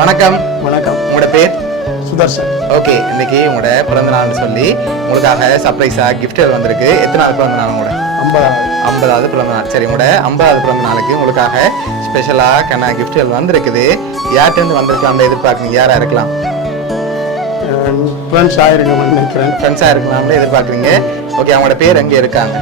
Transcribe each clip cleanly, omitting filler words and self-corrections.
வணக்கம். வணக்கம். உங்களோட பேர்? சுதர்ஷன். ஓகே, இன்னைக்கு உங்களோட பிறந்த நாள்னு சொல்லி உங்களுக்காக சர்ப்ரைஸாக கிஃப்ட்கள் வந்திருக்கு. எத்தனாவது பிறந்த நாள் உங்களோட? 50வது பிறந்த நாள். சரி, உங்களோட 50வது பிறந்த நாளுக்கு உங்களுக்காக ஸ்பெஷலாக கிஃப்ட்கள் வந்திருக்குது. யார்கிட்டருந்து வந்திருக்கலாம் எதிர்பார்க்குறீங்க? யாராக இருக்கலாம்? ஃப்ரெண்ட்ஸாக இருக்கணும்னு நினைக்கிறேன். ஃப்ரெண்ட்ஸாக இருக்கலாம்னு எதிர்பார்க்குறீங்க. ஓகே, அவங்களோட பேர் எங்கே இருக்காங்க?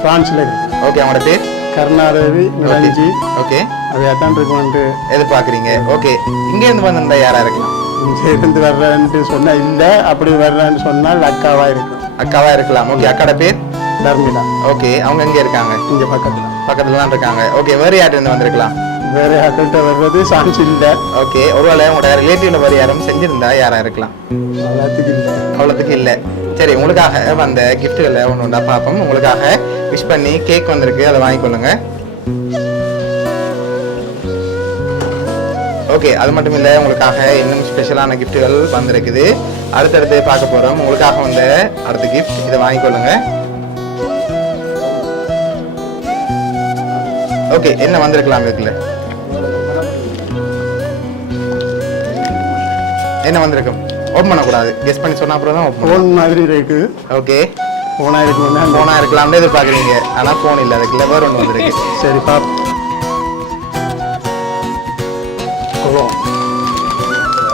ஃப்ரான்ஸில் இருக்கு. ஓகே, அவங்களோட பேர்? கருணாதேவி நிரஞ்சி. ஓகே, அதைத்தான் இருக்குமென்று எதிர்பார்க்குறீங்க. ஓகே, இங்கேருந்து வந்திருந்தா யாராக இருக்கலாம்? இங்கேருந்து வர்றேன்ட்டு சொன்னால் இல்லை, அப்படி வர்றேன்னு சொன்னால் அக்காவாக இருக்கும். அக்காவாக இருக்கலாம். ஓகே, அக்காட பேர்? தர்மிளா. ஓகே, அவங்க எங்கே இருக்காங்க? இங்கே பக்கத்தில் தான் இருக்காங்க. ஓகே, வேறு யார்கிட்ட வந்திருக்கலாம்? வேறு யார்கிட்ட வர்றது சான்ஸ் இல்லை. ஓகே, ஒருவேளை உங்களோட ரிலேட்டிவ்ல வேறு யாரும் செஞ்சிருந்தா யாரா இருக்கலாம்? அவ்வளோத்துக்கு இல்லை. சரி, உங்களுக்காக வந்த கிஃப்ட்டுகளை ஒன்று ஒன்றா பார்ப்போம். உங்களுக்காக விஷ் பண்ணி கேக் வந்திருக்கு, அதை வாங்கிக்கொள்ளுங்க. ஓகே, அது மட்டும் இல்லை, உங்களுக்காக இன்னும் ஸ்பெஷலான கிஃப்ட்டுகள் வந்திருக்குது. அடுத்தடுத்து பார்க்க போகிறோம். உங்களுக்காக வந்த அடுத்த கிஃப்ட், இதை வாங்கிக்கொள்ளுங்க. ஓகே, என்ன வந்திருக்கலாம் இதுக்குள்ள? என்ன வந்திருக்கும்? ஓப்பன் பண்ணக்கூடாது, கெஸ் பண்ணி சொன்னா அப்புறம் தான் ஃபோன் மாதிரி இருக்கு. ஓகே, ஃபோனாக இருக்குன்னா ஃபோனாக இருக்கலாம்னு எதிர்பார்க்குறீங்க. ஆனால் ஃபோன் இல்லை, அதுக்குள்ள வேறு ஒன்று வந்திருக்கு. சரி பாப்.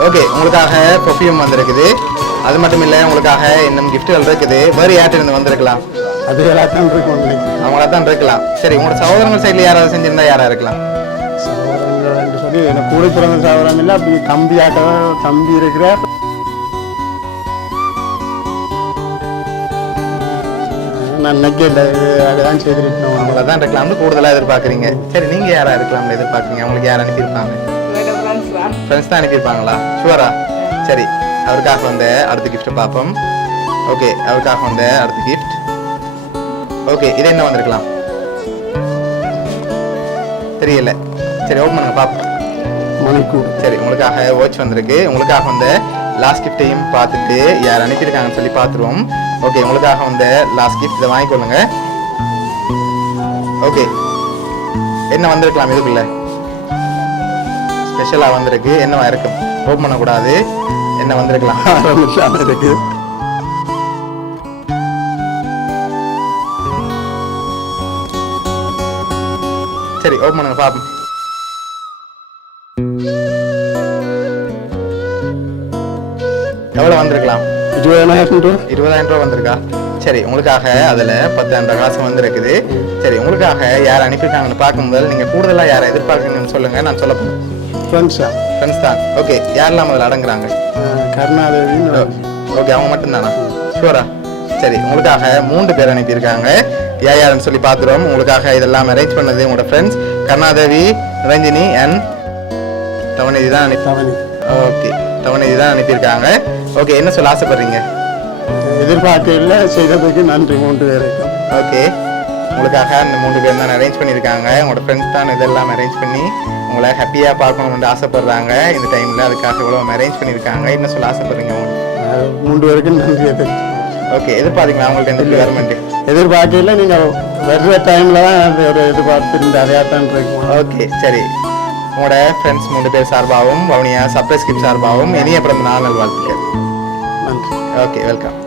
ஓகே, உங்களுக்காக பெர்ஃப்யூம் வந்திருக்குது. அது மட்டும் இல்லை, உங்களுக்காக இன்னும் கிஃப்ட்டுகள் இருக்குது. வேறு யார்கிட்ட வந்திருக்கலாம்? அது எல்லாத்தான் இருக்கும். அவங்களா தான் இருக்கலாம். சரி, உங்களோட சகோதரங்கள் சைடில் யாராவது செஞ்சிருந்தா யாராக இருக்கலாம்? சகோதரங்கள் சொல்லி எனக்கு கூட பிறந்த சகோதரம் இல்லை, அப்படி தம்பியாட்ட தம்பி இருக்கிற நான் நினைக்கல, அதுதான் செய்திருக்கணும். அவங்கள தான் இருக்கலாம்னு கூடுதலாக எதிர்பார்க்குறீங்க. சரி, நீங்கள் யாராக இருக்கலாம்னு எதிர்பார்க்குறீங்க? அவங்களுக்கு யார் அனுப்பியிருப்பாங்க? ஃப்ரெண்ட்ஸ் தான் அனுப்பியிருப்பாங்களா? ஷுவரா? சரி, அவருக்காக வந்த அடுத்த கிஃப்ட்டை பார்ப்போம். ஓகே, அவருக்காக வந்த அடுத்த கிஃப்ட். ஓகே, இது என்ன வந்திருக்கலாம்? தெரியல. சரி, ஓப்பன் பண்ணுங்க பார்ப்போம். மணிக்கூர். சரி, உங்களுக்காக வாட்ச் வந்திருக்கு. உங்களுக்காக வந்த லாஸ்ட் கிஃப்டையும் பார்த்துட்டு யார் அனுப்பியிருக்காங்கன்னு சொல்லி பார்த்துருவோம். ஓகே, உங்களுக்காக வந்த லாஸ்ட் கிஃப்ட், இதை வாங்கிக்கொள்ளுங்க. ஓகே, என்ன வந்திருக்கலாம் இதுக்குள்ள? ஸ்பெஷலாக வந்திருக்கு. என்னவா இருக்கும்? ஓப்பன் பண்ணக்கூடாது. என்ன வந்திருக்கலாம்? இருக்கு. சரி, ஓப்பன் பண்ணுங்க பாப்போம். எவ்வளோ வந்திருக்கலாம்? 20,000 ரூபா. 20,000 ரூபா வந்திருக்கா? சரி, உங்களுக்காக அதில் 10,000 காசு வந்திருக்குது. சரி, உங்களுக்காக யார் அனுப்பியிருக்காங்கன்னு பார்க்கும்போது நீங்கள் கூடுதலாக யாரை எதிர்பார்க்குறீங்கன்னு சொல்லுங்கள், நான் சொல்ல போகிறேன். ஃப்ரெண்ட்ஸ் தான். ஓகே, யாரெல்லாம் அதில் அடங்குறாங்க? கருணாதேவி. ஓகே, அவங்க மட்டும்தானா? ஷூரா? சரி, உங்களுக்காக 3 பேர் அனுப்பியிருக்காங்க. யாருன்னு சொல்லி பார்த்துருவோம். உங்களுக்காக இதெல்லாம் அரேஞ்ச் பண்ணது உங்களோட ஃப்ரெண்ட்ஸ் கருணாதேவி, ரஞ்சினி அண்ட் தவநிதி தான் ஓகே, தவநிதி தான் அனுப்பியிருக்காங்க. ஓகே, என்ன சொல்ல ஆசைப்படுறீங்க? எதிர்பார்க்கல, செய்ததுக்கு நன்றி. 3 பேருக்கும். ஓகே, உங்களுக்காக அந்த 3 பேர் தான் அரேஞ்ச் பண்ணியிருக்காங்க. உங்களோட ஃப்ரெண்ட்ஸ் தான் இதெல்லாம் அரேஞ்ச் பண்ணி உங்களை ஹாப்பியாக பார்க்கணும்னு ஆசைப்படுறாங்க இந்த டைமில். அதுக்காக இவ்வளோ அரேஞ்ச் பண்ணியிருக்காங்க. என்ன சொல்ல ஆசைப்படுறீங்க? 3 பேருக்கும் நன்றி. ஓகே, எதிர்பார்த்தீங்களா அவங்கள்ட்ட இந்த கவர்மெண்ட்? எதிர்பார்க்கல, நீங்கள் வர்ற டைமில் தான் ஒரு எதிர்பார்த்து இருந்த அதையாத்தான் இருக்கும். ஓகே, சரி, உங்களோட ஃப்ரெண்ட்ஸ் 3 பேர் சார்பாகவும் வவுனியா சர்ப்ரைஸ் கிஃப்ட் சார்பாகவும் இனிய பிறந்த நாள் நல்வாழ்த்துக்கள். நன்றி. Okay, welcome.